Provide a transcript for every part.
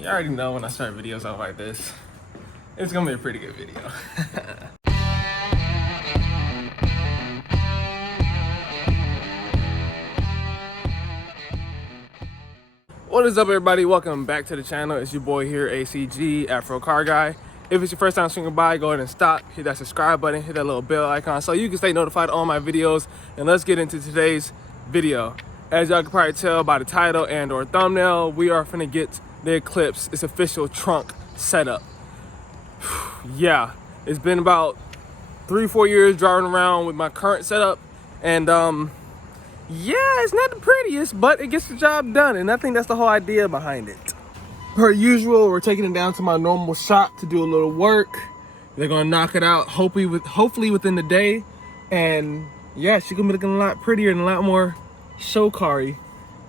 You already know when I start videos out like this, it's gonna be a pretty good video. What is up, everybody? Welcome back to the channel. It's your boy here, ACG, Afro Car Guy. If it's your first time swinging by, go ahead and stop, hit that subscribe button, hit that little bell icon so you can stay notified on my videos. And let's get into today's video. As y'all can probably tell by the title and or thumbnail, we are finna get the Eclipse, its official trunk setup. Yeah, it's been about 3-4 years driving around with my current setup, and yeah, it's not the prettiest, but it gets the job done, and I think that's the whole idea behind it. Per usual, we're taking it down to my normal shop to do a little work. They're gonna knock it out hopefully within the day, and yeah, she's gonna be looking a lot prettier and a lot more show car-y.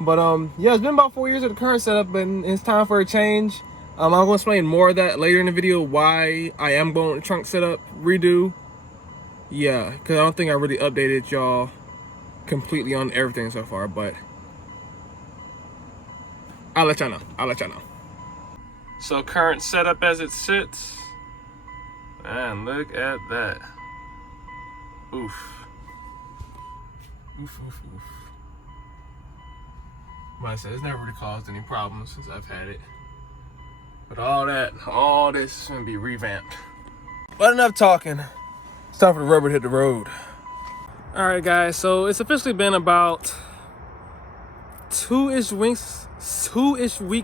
But yeah, it's been about 4 years of the current setup, and it's time for a change. I'm gonna explain more of that later in the video, why I am going with the trunk setup redo. Yeah, because I don't think I really updated y'all completely on everything so far, but I'll let y'all know. So current setup as it sits, and look at that. Oof. Oof, oof, oof. Like I said, it's never really caused any problems since I've had it. But all this is gonna be revamped. But enough talking. It's time for the rubber to hit the road. All right, guys. So it's officially been about two-ish weeks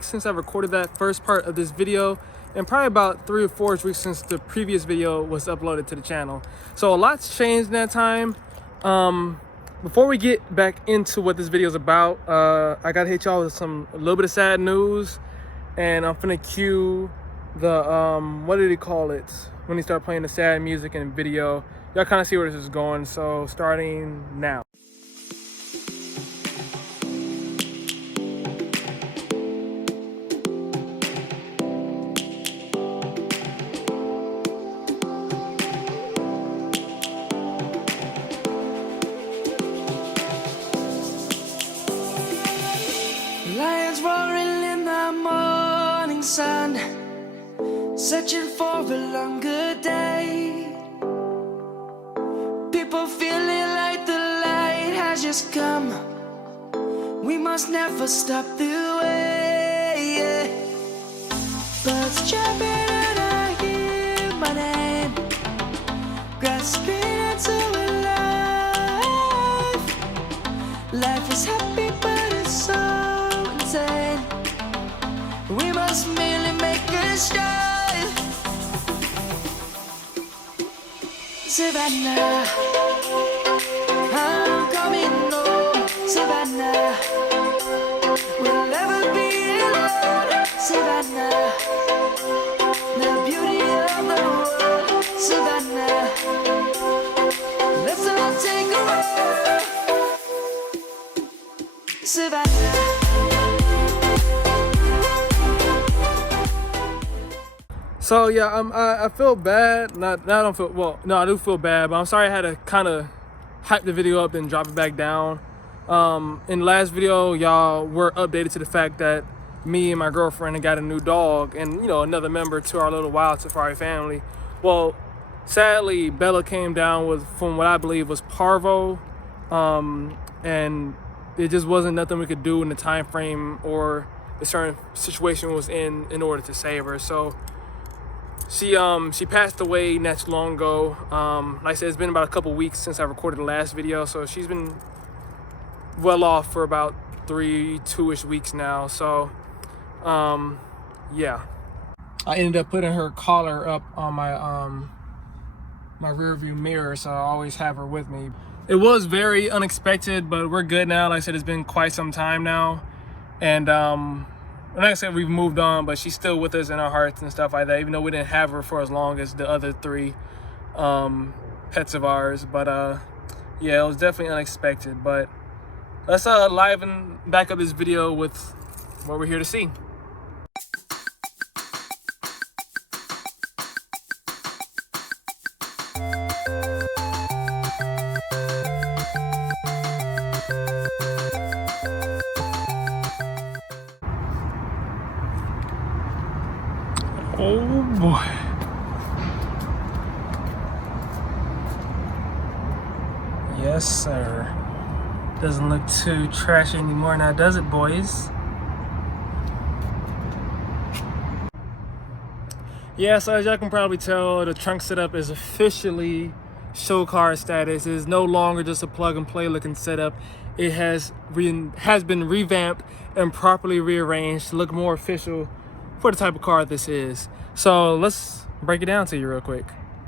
since I recorded that first part of this video, and probably about 3 or 4 weeks since the previous video was uploaded to the channel. So a lot's changed in that time. Before we get back into what this video is about, I gotta hit y'all with a little bit of sad news, and I'm finna cue the what did he call it when he started playing the sad music in the video. Y'all kind of see where this is going, so starting now. Lions roaring in the morning sun, searching for a longer day. People feeling like the light has just come. We must never stop the way. Birds chirping and I hear my name, grasping into a life. Life is happy but it's so insane. We must merely make a strive. Savannah, I'm coming home. Savannah, we'll never be alone. Savannah, the beauty of the world. Savannah, let's all take a walk. Savannah. So yeah, I feel bad. I don't feel well. No, I do feel bad, but I'm sorry I had to kind of hype the video up then drop it back down. In the last video, y'all were updated to the fact that me and my girlfriend had got a new dog, and you know, another member to our little wild safari family. Well, sadly, Bella came down with, from what I believe was parvo, and it just wasn't nothing we could do in the time frame or the certain situation was in order to save her. So she passed away not too long ago. Like I said, it's been about a couple weeks since I recorded the last video, so she's been well off for about 2-ish weeks now. So yeah, I ended up putting her collar up on my rear view mirror, so I always have her with me. It was very unexpected, but we're good now. Like I said, it's been quite some time now, and like I said, we've moved on, but she's still with us in our hearts and stuff like that, even though we didn't have her for as long as the other 3 pets of ours. But yeah, it was definitely unexpected. But let's liven back up this video with what we're here to see. Oh boy. Yes, sir. Doesn't look too trashy anymore now, does it, boys? Yeah, so as y'all can probably tell, the trunk setup is officially show car status. It is no longer just a plug and play looking setup. It has been revamped and properly rearranged to look more official for the type of car this is. So let's break it down to you real quick.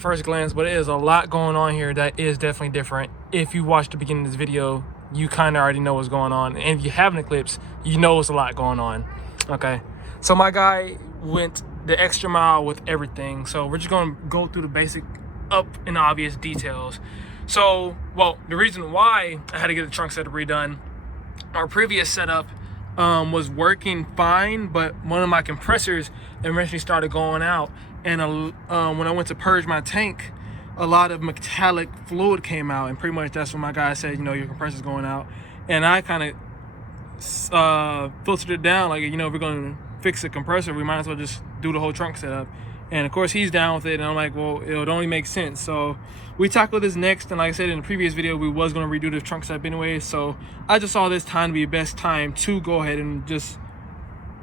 First glance, but it is a lot going on here that is definitely different. If you watched the beginning of this video, you kind of already know what's going on. And if you have an Eclipse, you know it's a lot going on. Okay, so my guy went the extra mile with everything. So we're just going to go through the basic up and obvious details. So, well, the reason why I had to get the trunk setup redone, our previous setup was working fine, but one of my compressors eventually started going out. And when I went to purge my tank, a lot of metallic fluid came out, and pretty much that's when my guy said, you know, your compressor's going out. And I kind of filtered it down, like, you know, if we're going to fix the compressor, we might as well just do the whole trunk setup. And of course he's down with it, and I'm like, well, it would only make sense. So we tackled this next, and like I said in the previous video, we was going to redo the trunk setup anyway. So I just saw this time to be the best time to go ahead and just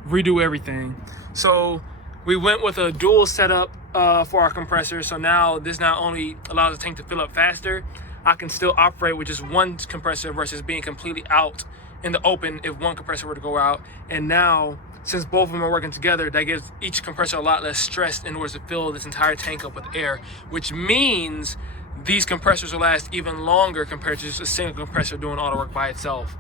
redo everything. So we went with a dual setup for our compressor. So now this not only allows the tank to fill up faster, I can still operate with just one compressor versus being completely out in the open if one compressor were to go out. And now, since both of them are working together, that gives each compressor a lot less stress in order to fill this entire tank up with air, which means these compressors will last even longer compared to just a single compressor doing all the work by itself.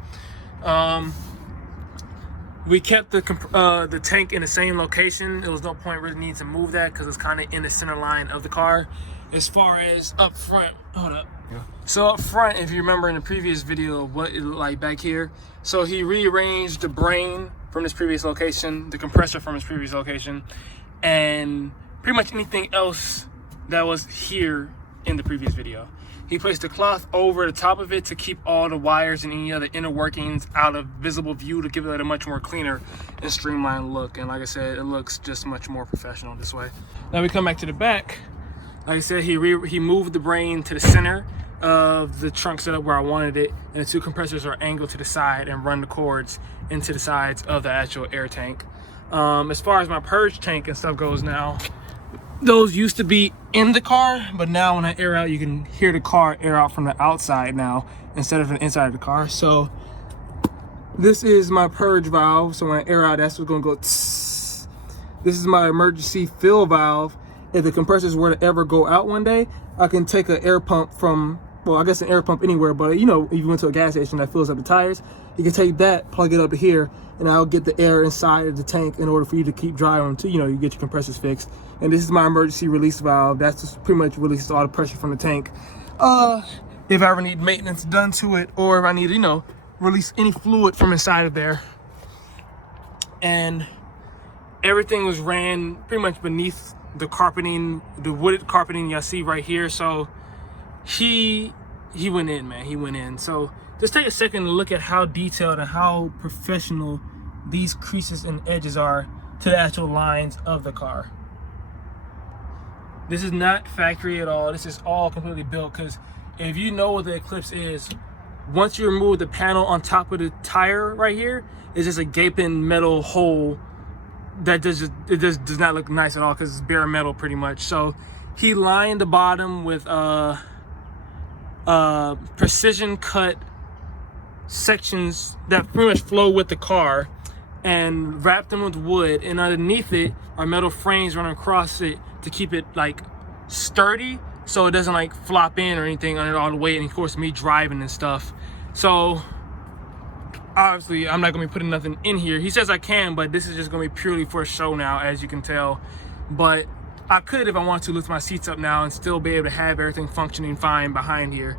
We kept the tank in the same location. There was no point really needing to move that because it's kind of in the center line of the car. As far as up front, hold up. Yeah. So up front, if you remember in the previous video, what it looked like back here. So he rearranged the brain from this previous location, the compressor from his previous location, and pretty much anything else that was here in the previous video. He placed a cloth over the top of it to keep all the wires and any other inner workings out of visible view to give it a much more cleaner and streamlined look. And like I said, it looks just much more professional this way. Now we come back to the back. Like I said, he moved the brain to the center of the trunk setup where I wanted it, and the two compressors are angled to the side and run the cords into the sides of the actual air tank. As far as my purge tank and stuff goes now, those used to be in the car, but now when I air out, you can hear the car air out from the outside now instead of the inside of the car. So this is my purge valve. So when I air out, that's what's gonna go tss. This is my emergency fill valve. If the compressors were to ever go out one day, I can take an air pump from, well, I guess an air pump anywhere, but you know, if you went to a gas station that fills up the tires, you can take that, plug it up to here, and I'll get the air inside of the tank in order for you to keep driving until, you know, you get your compressors fixed. And this is my emergency release valve. That's just pretty much releases all the pressure from the tank. If I ever need maintenance done to it, or if I need, you know, release any fluid from inside of there. And everything was ran pretty much beneath the carpeting, the wooded carpeting y'all see right here. So he went in, man, he went in. So just take a second to look at how detailed and how professional these creases and edges are to the actual lines of the car. This is not factory at all. This is all completely built, because if you know what the Eclipse is, once you remove the panel on top of the tire right here, it's just a gaping metal hole that does not look nice at all, because it's bare metal pretty much. So he lined the bottom with precision cut sections that pretty much flow with the car, and wrapped them with wood, and underneath it are metal frames running across it to keep it like sturdy, so it doesn't like flop in or anything under all the weight, and of course me driving and stuff. So obviously I'm not gonna be putting nothing in here. He says I can, but this is just gonna be purely for a show now, as you can tell. But I could, if I want to, lift my seats up now and still be able to have everything functioning fine behind here.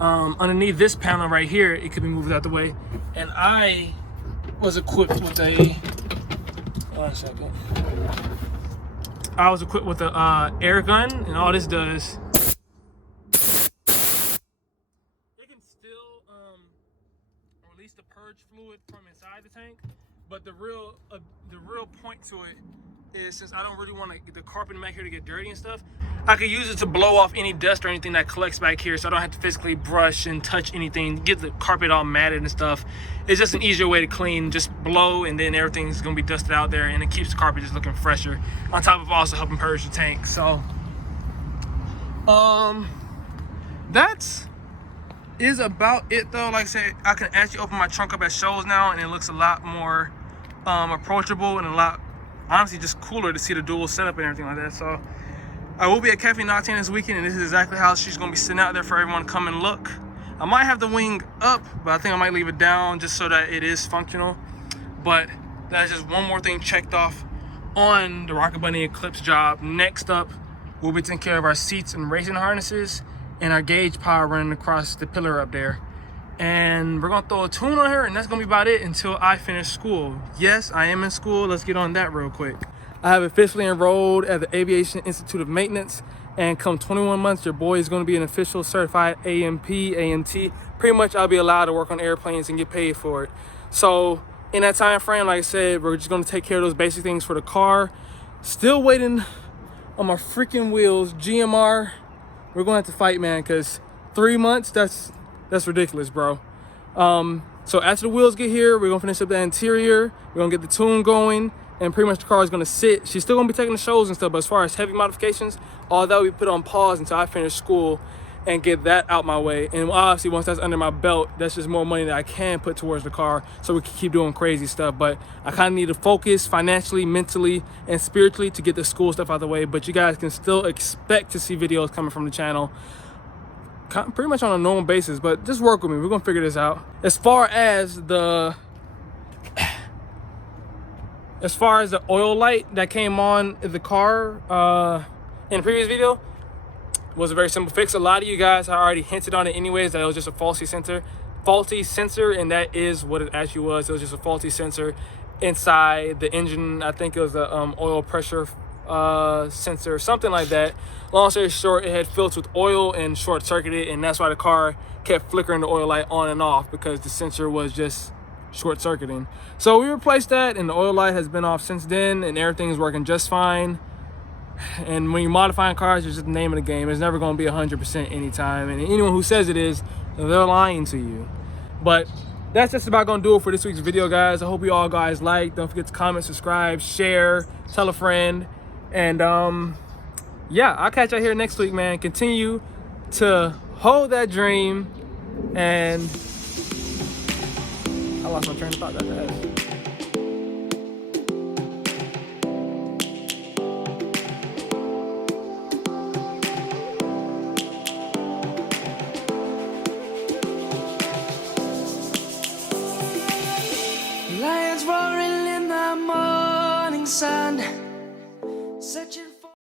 Underneath this panel right here, it could be moved out the way. And I was equipped with a, one second. I was equipped with a air gun, and all this does, it can still release the purge fluid from inside the tank, but the real point to it is, since I don't really want the carpet back here to get dirty and stuff, I could use it to blow off any dust or anything that collects back here, so I don't have to physically brush and touch anything, get the carpet all matted and stuff. It's just an easier way to clean. Just blow, and then everything's gonna be dusted out there, and it keeps the carpet just looking fresher, on top of also helping purge the tank. So that's is about it though. Like I said, I can actually open my trunk up at shows now, and it looks a lot more approachable and a lot, honestly, just cooler to see the dual setup and everything like that. So I will be at Cafe Nocturne this weekend, and this is exactly how she's gonna be sitting out there for everyone to come and look. I might have the wing up, but I think I might leave it down just so that it is functional. But that's just one more thing checked off on the Rocket Bunny Eclipse job. Next up, we'll be taking care of our seats and racing harnesses and our gauge power running across the pillar up there. And we're gonna throw a tune on her, and that's gonna be about it until I finish school. Yes, I am in school. Let's get on that real quick. I have officially enrolled at the Aviation Institute of Maintenance, and come 21 months, your boy is gonna be an official certified AMP, AMT. Pretty much I'll be allowed to work on airplanes and get paid for it. So in that time frame, like I said, we're just gonna take care of those basic things for the car. Still waiting on my freaking wheels, GMR. We're gonna have to fight, man, because 3 months, that's ridiculous, bro. So after the wheels get here, we're gonna finish up the interior, we're gonna get the tune going, and pretty much the car is gonna sit. She's still gonna be taking the shows and stuff, but as far as heavy modifications, all that will be put on pause until I finish school and get that out my way. And obviously once that's under my belt, that's just more money that I can put towards the car so we can keep doing crazy stuff. But I kind of need to focus financially, mentally, and spiritually to get the school stuff out of the way. But you guys can still expect to see videos coming from the channel pretty much on a normal basis, but just work with me. We're gonna figure this out. As far as the oil light that came on the car in the previous video, was a very simple fix. A lot of you guys have already hinted on it anyways, that it was just a faulty sensor, and that is what it actually was. It was just a faulty sensor inside the engine. I think it was the oil pressure sensor, something like that. Long story short, it had filled with oil and short-circuited, and that's why the car kept flickering the oil light on and off, because the sensor was just short-circuiting. So we replaced that, and the oil light has been off since then, and everything's working just fine. And when you're modifying cars, it's just the name of the game. It's never going to be 100% anytime, and anyone who says it is, they're lying to you. But that's just about going to do it for this week's video, guys. I hope you all guys like. Don't forget to comment, subscribe, share, tell a friend. And yeah, I'll catch y'all here next week, man. Continue to hold that dream. And I lost my train of thought that fast. Lions roaring in the morning sun, searching